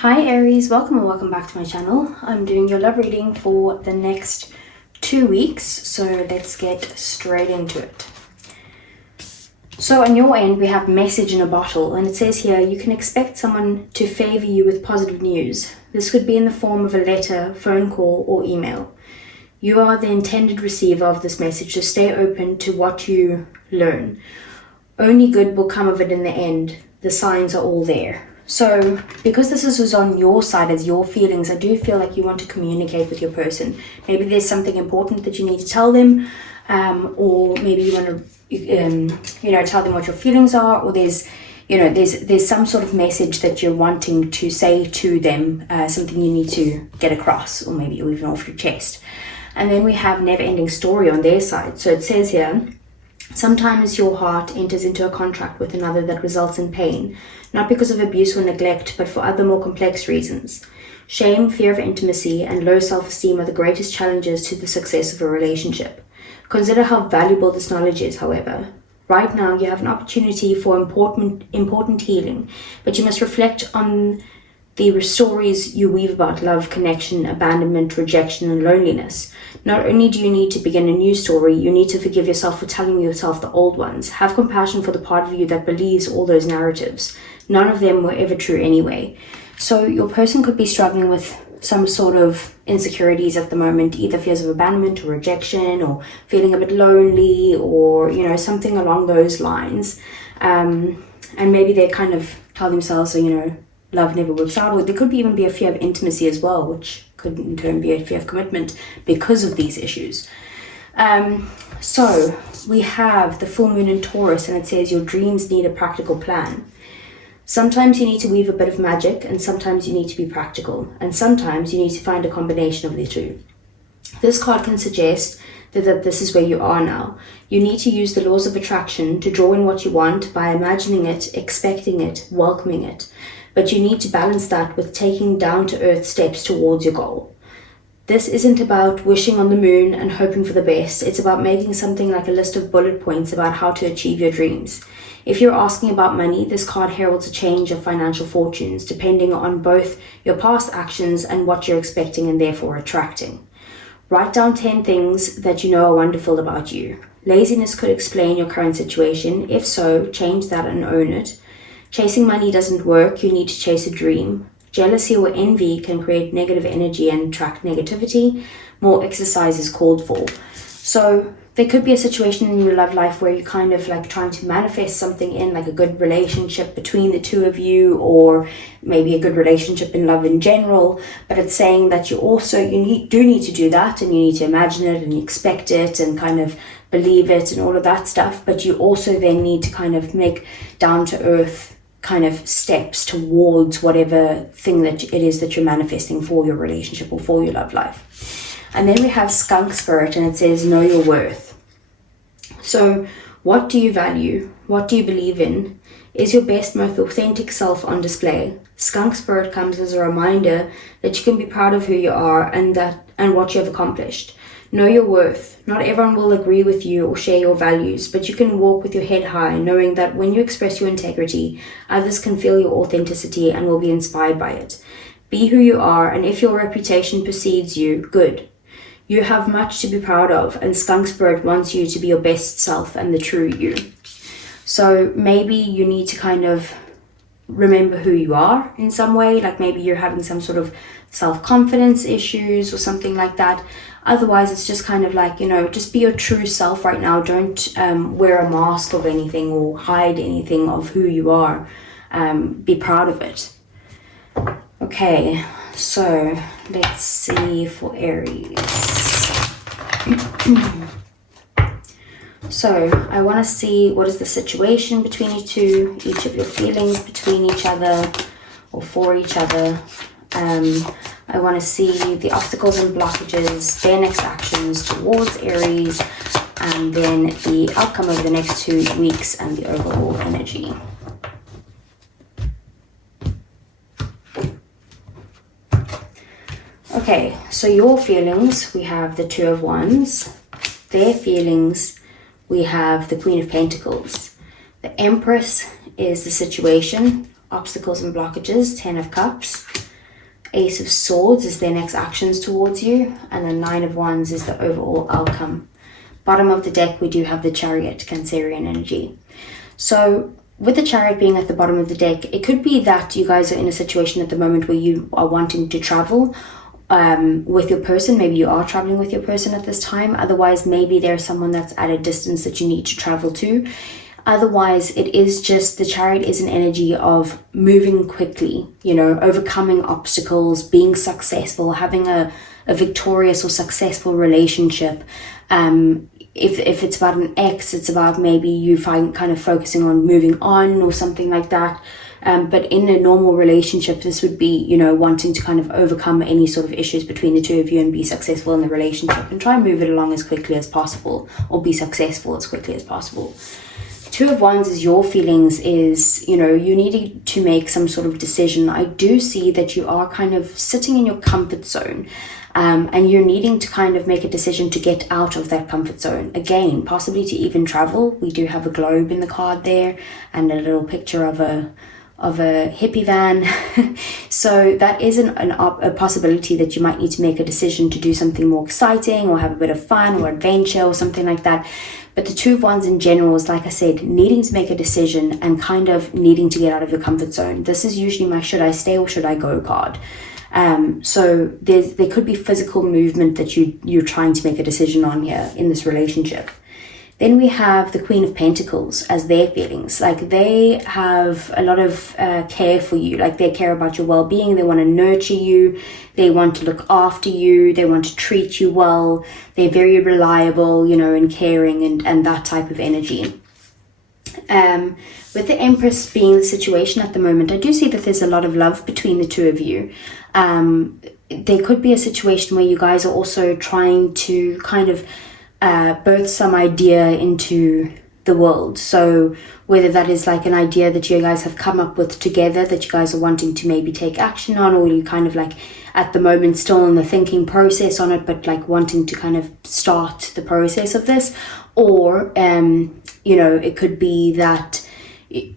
Hi Aries, welcome and welcome back to my channel. I'm doing your love reading for the next 2 weeks, so let's get straight into it. So on your end, we have message in a bottle, and it says here, you can expect someone to favor you with positive news. This could be in the form of a letter, phone call, or email. You are the intended receiver of this message, so stay open to what you learn. Only good will come of it in the end. The signs are all there. So because this is on your side as your feelings, I do feel like you want to communicate with your person. Maybe there's something important that you need to tell them, or maybe you want to tell them what your feelings are, or there's some sort of message that you're wanting to say to them, something you need to get across, or maybe even off your chest. And then we have never-ending story on their side. So it says here, sometimes your heart enters into a contract with another that results in pain, not because of abuse or neglect, but for other more complex reasons. Shame, fear of intimacy, and low self-esteem are the greatest challenges to the success of a relationship. Consider how valuable this knowledge is, however. Right now, you have an opportunity for important healing, but you must reflect on the stories you weave about love, connection, abandonment, rejection, and loneliness. Not only do you need to begin a new story, you need to forgive yourself for telling yourself the old ones. Have compassion for the part of you that believes all those narratives. None of them were ever true anyway. So your person could be struggling with some sort of insecurities at the moment, either fears of abandonment or rejection, or feeling a bit lonely, or something along those lines. And maybe they kind of tell themselves, love never works out, or there could even be a fear of intimacy as well, which could in turn be a fear of commitment because of these issues. So we have the full moon in Taurus, and it says your dreams need a practical plan. Sometimes you need to weave a bit of magic, and sometimes you need to be practical, and sometimes you need to find a combination of the two. This card can suggest that this is where you are now. You need to use the laws of attraction to draw in what you want by imagining it, expecting it, welcoming it. But you need to balance that with taking down-to-earth steps towards your goal. This isn't about wishing on the moon and hoping for the best. It's about making something like a list of bullet points about how to achieve your dreams. If you're asking about money, this card heralds a change of financial fortunes, depending on both your past actions and what you're expecting and therefore attracting. Write down 10 things that you know are wonderful about you. Laziness could explain your current situation. If so, change that and own it. Chasing money doesn't work, you need to chase a dream. Jealousy or envy can create negative energy and attract negativity. More exercise is called for. So there could be a situation in your love life where you're kind of like trying to manifest something in, like a good relationship between the two of you, or maybe a good relationship in love in general. But it's saying that you do need to do that, and you need to imagine it and expect it and kind of believe it and all of that stuff. But you also then need to kind of make down to earth kind of steps towards whatever thing that it is that you're manifesting for your relationship or for your love life. And then we have skunk spirit, and it says know your worth. So what do you value? What do you believe in? Is your best, most authentic self on display? Skunk spirit comes as a reminder that you can be proud of who you are and what you have accomplished. Know your worth. Not everyone will agree with you or share your values, but you can walk with your head high, knowing that when you express your integrity, others can feel your authenticity and will be inspired by it. Be who you are, and if your reputation precedes you, good. You have much to be proud of, and Skunk Spirit wants you to be your best self and the true you. So maybe you need to kind of remember who you are in some way, like maybe you're having some sort of self-confidence issues or something like that. Otherwise, it's just kind of like, just be your true self right now. Don't wear a mask of anything or hide anything of who you are. Be proud of it. Okay, so let's see for Aries. So I want to see what is the situation between you two, each of your feelings between each other or for each other. I want to see the obstacles and blockages, their next actions towards Aries, and then the outcome over the next 2 weeks and the overall energy. Okay, so your feelings, we have the Two of Wands. Their feelings, we have the Queen of Pentacles. The Empress is the situation, obstacles and blockages, 10 of Cups. Ace of Swords is their next actions towards you, and the Nine of Wands is the overall outcome. Bottom of the deck, we do have the Chariot, Cancerian energy. So with the Chariot being at the bottom of the deck, it could be that you guys are in a situation at the moment where you are wanting to travel with your person. Maybe you are traveling with your person at this time. Otherwise, maybe there's someone that's at a distance that you need to travel to. Otherwise, it is just, the Chariot is an energy of moving quickly, you know, overcoming obstacles, being successful, having a victorious or successful relationship. If it's about an ex, it's about maybe you kind of focusing on moving on or something like that. But in a normal relationship, this would be, you know, wanting to kind of overcome any sort of issues between the two of you and be successful in the relationship and try and move it along as quickly as possible, or be successful as quickly as possible. Two of Wands is your feelings, is, you know, you need to make some sort of decision. I do see that you are kind of sitting in your comfort zone. And you're needing to kind of make a decision to get out of that comfort zone. Again, possibly to even travel. We do have a globe in the card there and a little picture of a hippie van. So that is a possibility that you might need to make a decision to do something more exciting or have a bit of fun or adventure or something like that. But the Two of Wands in general is, like I said, needing to make a decision and kind of needing to get out of your comfort zone. This is usually my should I stay or should I go card. So there could be physical movement that you're trying to make a decision on here in this relationship. Then we have the Queen of Pentacles as their feelings. Like, they have a lot of care for you. Like, they care about your well-being. They want to nurture you. They want to look after you. They want to treat you well. They're very reliable, you know, and caring and that type of energy. With the Empress being the situation at the moment, I do see that there's a lot of love between the two of you. There could be a situation where you guys are also trying to kind of birth some idea into the world. So whether that is like an idea that you guys have come up with together that you guys are wanting to maybe take action on, or you kind of like at the moment still in the thinking process on it, but like wanting to kind of start the process of this. Or you know, it could be that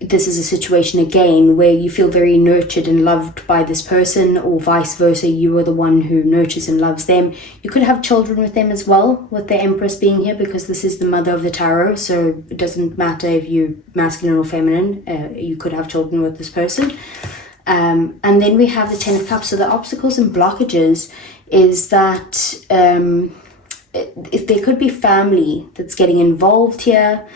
this is a situation again where you feel very nurtured and loved by this person, or vice versa, you are the one who nurtures and loves them. You could have children with them as well, with the Empress being here, because this is the mother of the tarot, so it doesn't matter if you're masculine or feminine, you could have children with this person. And then we have the Ten of Cups. So the obstacles and blockages is that if there could be family that's getting involved here,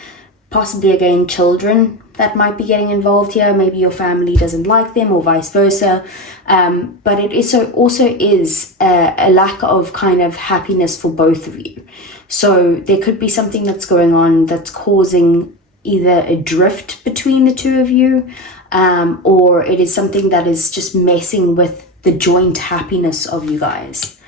possibly again children that might be getting involved here. Maybe your family doesn't like them, or vice versa. But it is also is a lack of kind of happiness for both of you. So there could be something that's going on that's causing either a drift between the two of you, or it is something that is just messing with the joint happiness of you guys.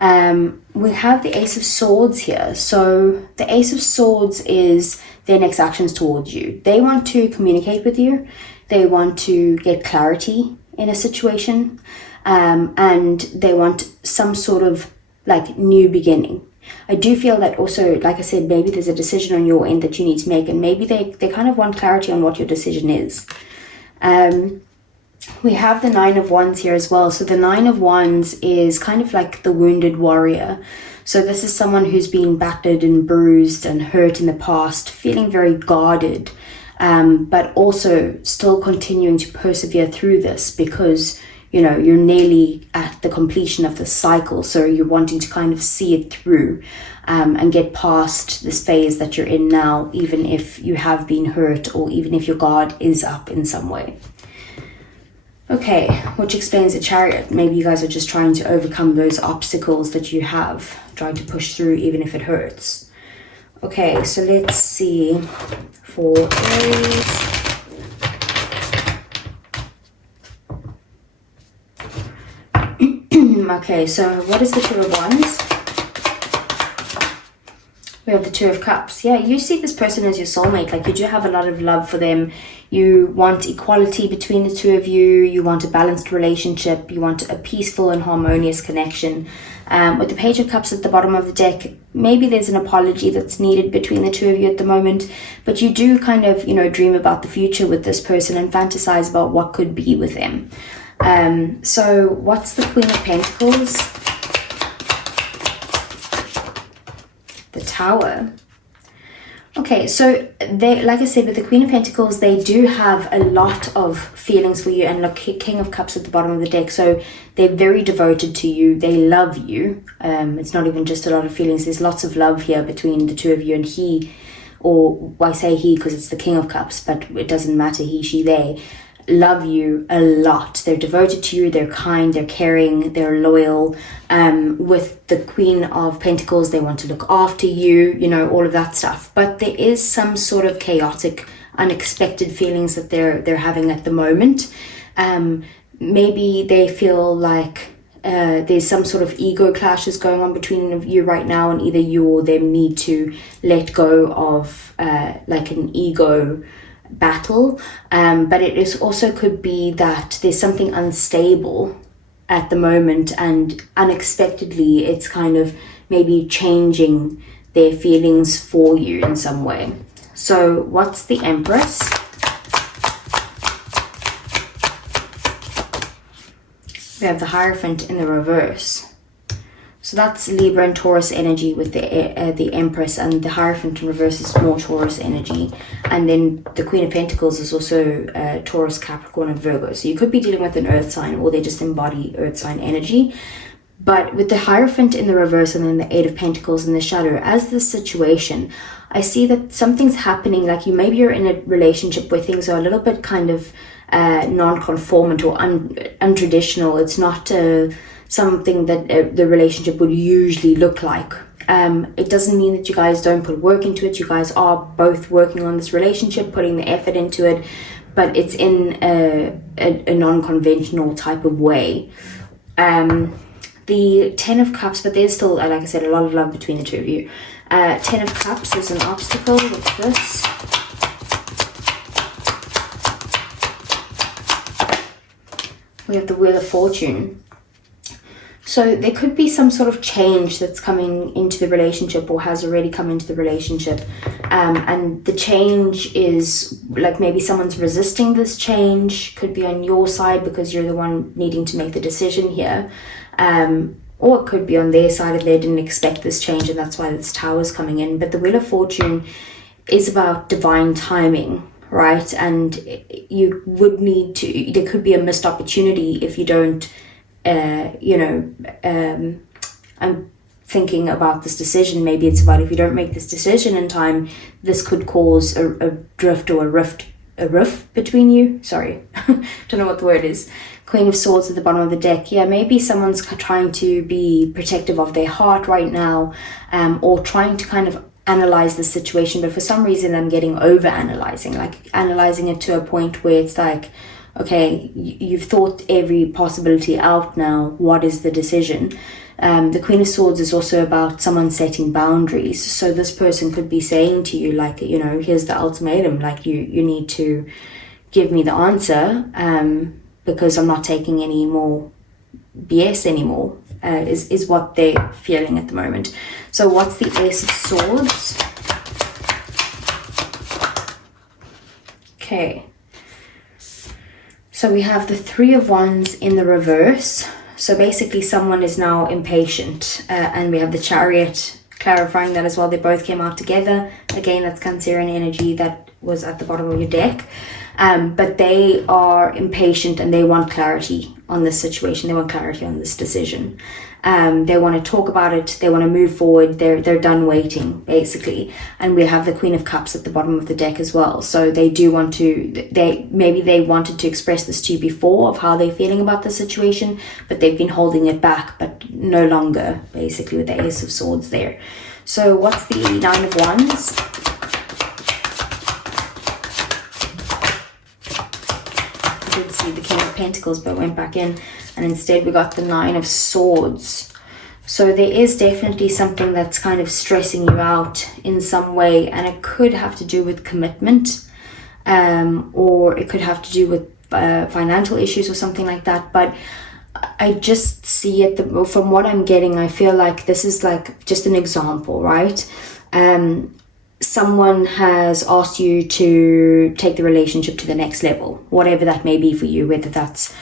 We have the Ace of Swords here. So the Ace of Swords is their next actions towards you. They want to communicate with you. They want to get clarity in a situation. And they want some sort of like new beginning. I do feel that also, like I said, maybe there's a decision on your end that you need to make, and maybe they kind of want clarity on what your decision is. We have the Nine of Wands here as well. So the Nine of Wands is kind of like the wounded warrior. So this is someone who's been battered and bruised and hurt in the past, feeling very guarded, but also still continuing to persevere through this because, you know, you're nearly at the completion of the cycle. So you're wanting to kind of see it through and get past this phase that you're in now, even if you have been hurt or even if your guard is up in some way. Okay, which explains the Chariot. Maybe you guys are just trying to overcome those obstacles that you have, trying to push through even if it hurts. Okay, so let's see for Aries. Okay, so what is the Two of Wands? We have the Two of Cups. Yeah, you see this person as your soulmate. Like, you do have a lot of love for them. You want equality between the two of you. You want a balanced relationship. You want a peaceful and harmonious connection. With the Page of Cups at the bottom of the deck, maybe there's an apology that's needed between the two of you at the moment. But you do kind of, you know, dream about the future with this person and fantasize about what could be with them. So what's the Queen of Pentacles? The Tower. Okay, so they, like I said, with the Queen of Pentacles, they do have a lot of feelings for you. And look, King of Cups at the bottom of the deck. So they're very devoted to you. They love you. It's not even just a lot of feelings. There's lots of love here between the two of you. And he, or I say he because it's the King of Cups, but it doesn't matter, he, she, they, love you a lot. They're devoted to you, they're kind, they're caring, they're loyal. With the Queen of Pentacles, they want to look after you, you know, all of that stuff. But there is some sort of chaotic, unexpected feelings that they're having at the moment. Maybe they feel like there's some sort of ego clashes going on between you right now, and either you or them need to let go of like an ego battle. But it is also could be that there's something unstable at the moment, and unexpectedly it's kind of maybe changing their feelings for you in some way. So what's the Empress? We have the Hierophant in the reverse. So that's Libra and Taurus energy with the Empress, and the Hierophant in reverse is more Taurus energy. And then the Queen of Pentacles is also Taurus, Capricorn and Virgo. So you could be dealing with an earth sign, or they just embody earth sign energy. But with the Hierophant in the reverse and then the Eight of Pentacles in the shadow, as the situation, I see that something's happening. Like maybe you're in a relationship where things are a little bit kind of non-conformant or untraditional. It's not something that the relationship would usually look like. It doesn't mean that you guys don't put work into it. You guys are both working on this relationship, putting the effort into it, but it's in a non-conventional type of way. The Ten of Cups, but there's still, like I said, a lot of love between the two of you. Ten of Cups is an obstacle. What's this? We have the Wheel of Fortune. So there could be some sort of change that's coming into the relationship, or has already come into the relationship. And the change is like maybe someone's resisting this change. Could be on your side because you're the one needing to make the decision here. Or it could be on their side that they didn't expect this change, and that's why this Tower is coming in. But the Wheel of Fortune is about divine timing, right? And you would need to, there could be a missed opportunity if you don't, I'm thinking about this decision. Maybe it's about if you don't make this decision in time, this could cause a drift or a rift between you. Sorry, don't know what the word is. Queen of Swords at the bottom of the deck. Yeah, maybe someone's trying to be protective of their heart right now, or trying to kind of analyze the situation, but for some reason I'm getting over analyzing, like analyzing it to a point where it's like, okay, you've thought every possibility out now, what is the decision? The Queen of Swords is also about someone setting boundaries. So this person could be saying to you, like, you know, here's the ultimatum, like you need to give me the answer, because I'm not taking any more BS anymore, is what they're feeling at the moment. So what's the Ace of Swords? Okay. So we have the Three of Wands in the reverse. So basically someone is now impatient. And we have the Chariot clarifying that as well. They both came out together. Again, that's Cancerian energy that was at the bottom of your deck. But they are impatient and they want clarity on this situation. They want clarity on this decision. They want to talk about it. They want to move forward. They're done waiting, basically. And we have the Queen of Cups at the bottom of the deck as well. So they do want to, maybe they wanted to express this to you before of how they're feeling about the situation, but they've been holding it back, but no longer, basically, with the Ace of Swords there. So what's the Nine of Wands? I did see the King of Pentacles, but went back in. And instead we got the Nine of Swords. So there is definitely something that's kind of stressing you out in some way. And it could have to do with commitment. Or it could have to do with financial issues or something like that. But I just see it, from what I'm getting, I feel like this is like just an example, right? Someone has asked you to take the relationship to the next level, whatever that may be for you, whether that's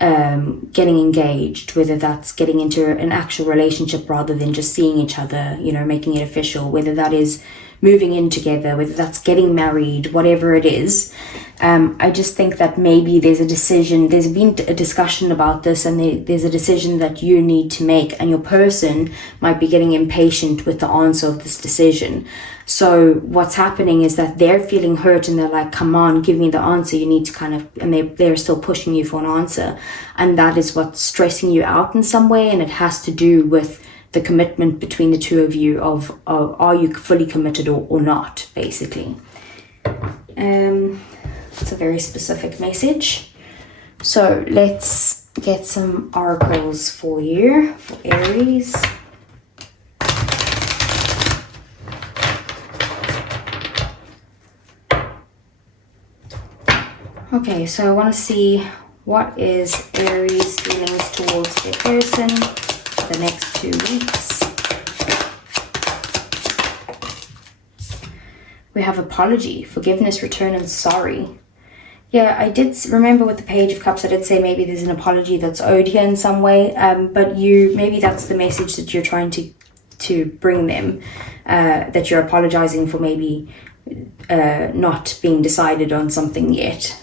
getting engaged, whether that's getting into an actual relationship rather than just seeing each other, you know, making it official, whether that is moving in together, whether that's getting married, whatever it is. I just think that maybe there's been a discussion about this, and there's a decision that you need to make, and your person might be getting impatient with the answer of this decision. So what's happening is that they're feeling hurt, and they're like, come on, give me the answer. You need to kind of, and they're still pushing you for an answer. And that is what's stressing you out in some way, and it has to do with the commitment between the two of you of are you fully committed or not, basically. It's a very specific message. So let's get some oracles for you, for Aries. Okay, so I want to see what is Aries' feelings towards their person for the next 2 weeks. We have apology, forgiveness, return, and sorry. Yeah, I did remember with the Page of Cups, I did say maybe there's an apology that's owed here in some way, but maybe that's the message that you're trying to bring them, that you're apologizing for maybe not being decided on something yet.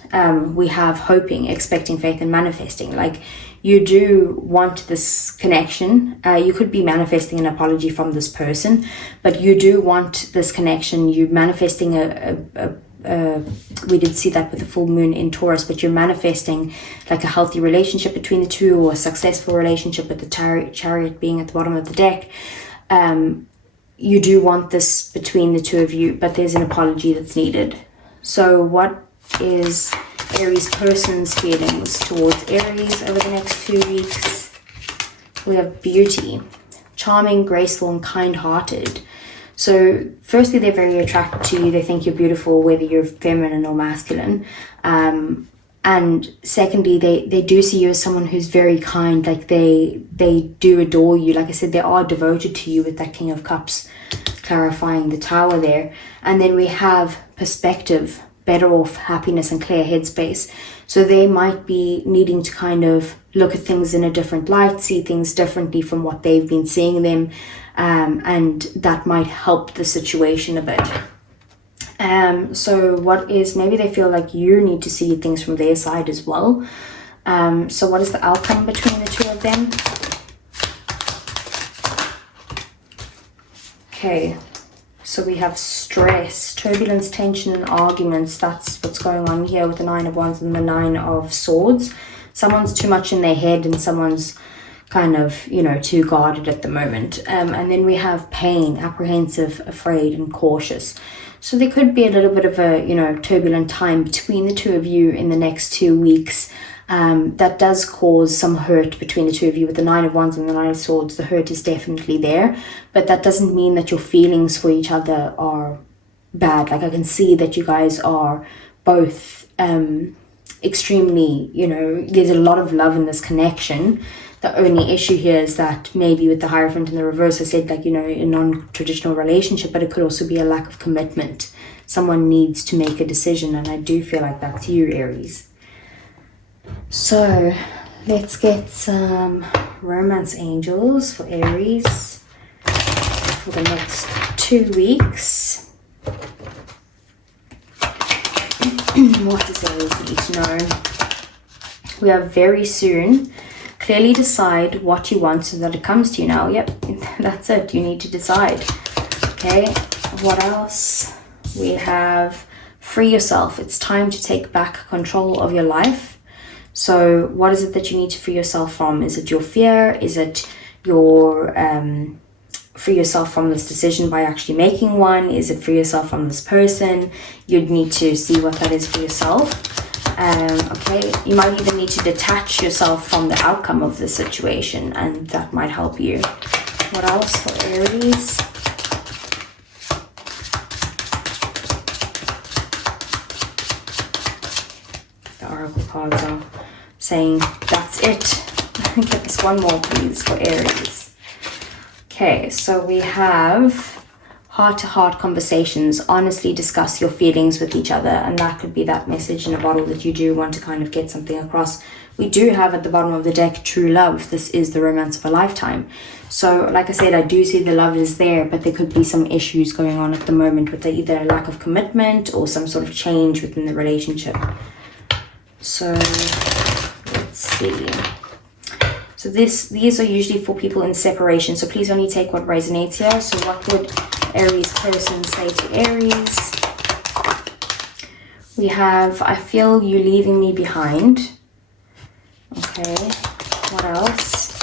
We have hoping, expecting, faith, and manifesting. Like, you do want this connection. You could be manifesting an apology from this person, but you do want this connection. You're manifesting we did see that with the full moon in Taurus, but you're manifesting like a healthy relationship between the two, or a successful relationship, with the chariot being at the bottom of the deck. You do want this between the two of you, but there's an apology that's needed. So what is Aries person's feelings towards Aries over the next 2 weeks? We have beauty, charming, graceful, and kind-hearted. So firstly, they're very attracted to you. They think you're beautiful, whether you're feminine or masculine. And secondly, they do see you as someone who's very kind. Like, they do adore you. Like I said, they are devoted to you, with that King of Cups clarifying the Tower there. And then we have perspective, better off, happiness, and clear headspace. So they might be needing to kind of look at things in a different light, see things differently from what they've been seeing them. And that might help the situation a bit. So what is, maybe they feel like you need to see things from their side as well. So what is the outcome between the two of them? Okay, so we have stress, turbulence, tension, and arguments. That's what's going on here with the Nine of Wands and the Nine of Swords. Someone's too much in their head, and someone's kind of, you know, too guarded at the moment. And then we have pain, apprehensive, afraid, and cautious. So there could be a little bit of a, you know, turbulent time between the two of you in the next 2 weeks. That does cause some hurt between the two of you. With the Nine of Wands and the Nine of Swords, the hurt is definitely there, but that doesn't mean that your feelings for each other are bad. Like, I can see that you guys are both extremely, you know, there's a lot of love in this connection. The only issue here is that maybe with the Hierophant in the reverse, I said, like, you know, a non-traditional relationship, but it could also be a lack of commitment. Someone needs to make a decision, and I do feel like that's you, Aries. So let's get some romance angels for Aries for the next 2 weeks. What does Aries need to know? We are very soon. Clearly decide what you want so that it comes to you now. Yep, that's it. You need to decide. Okay, what else? We have free yourself. It's time to take back control of your life. So what is it that you need to free yourself from? Is it your fear? Is it your free yourself from this decision by actually making one? Is it free yourself from this person? You'd need to see what that is for yourself. Okay, you might even need to detach yourself from the outcome of the situation, and that might help you. What else for Aries? The Oracle cards are saying that's it. Get this one more, please, for Aries. Okay, so we have heart-to-heart conversations. Honestly discuss your feelings with each other, and that could be that message in a bottle that you do want to kind of get something across. We do have at the bottom of the deck true love. This is the romance of a lifetime. So like I said, I do see the love is there, but there could be some issues going on at the moment with either a lack of commitment or some sort of change within the relationship. So let's see. So these are usually for people in separation, so please only take what resonates here. So what would Aries person say to Aries? We have, I feel you leaving me behind. Okay, what else?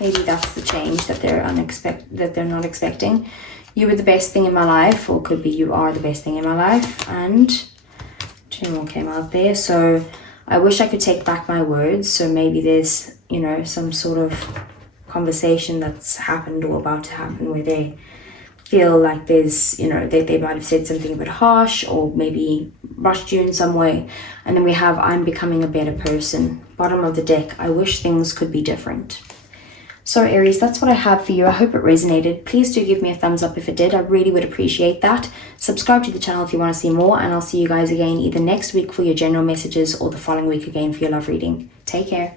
Maybe that's the change that they're not expecting. You were the best thing in my life, or could be you are the best thing in my life. And two more came out there. So I wish I could take back my words. So maybe there's, you know, some sort of conversation that's happened or about to happen where they feel like there's, you know, they might have said something a bit harsh or maybe rushed you in some way. And then we have, I'm becoming a better person. Bottom of the deck, I wish things could be different. So Aries, that's what I have for you. I hope it resonated. Please do give me a thumbs up if it did. I really would appreciate that. Subscribe to the channel if you want to see more, and I'll see you guys again either next week for your general messages or the following week again for your love reading. Take care.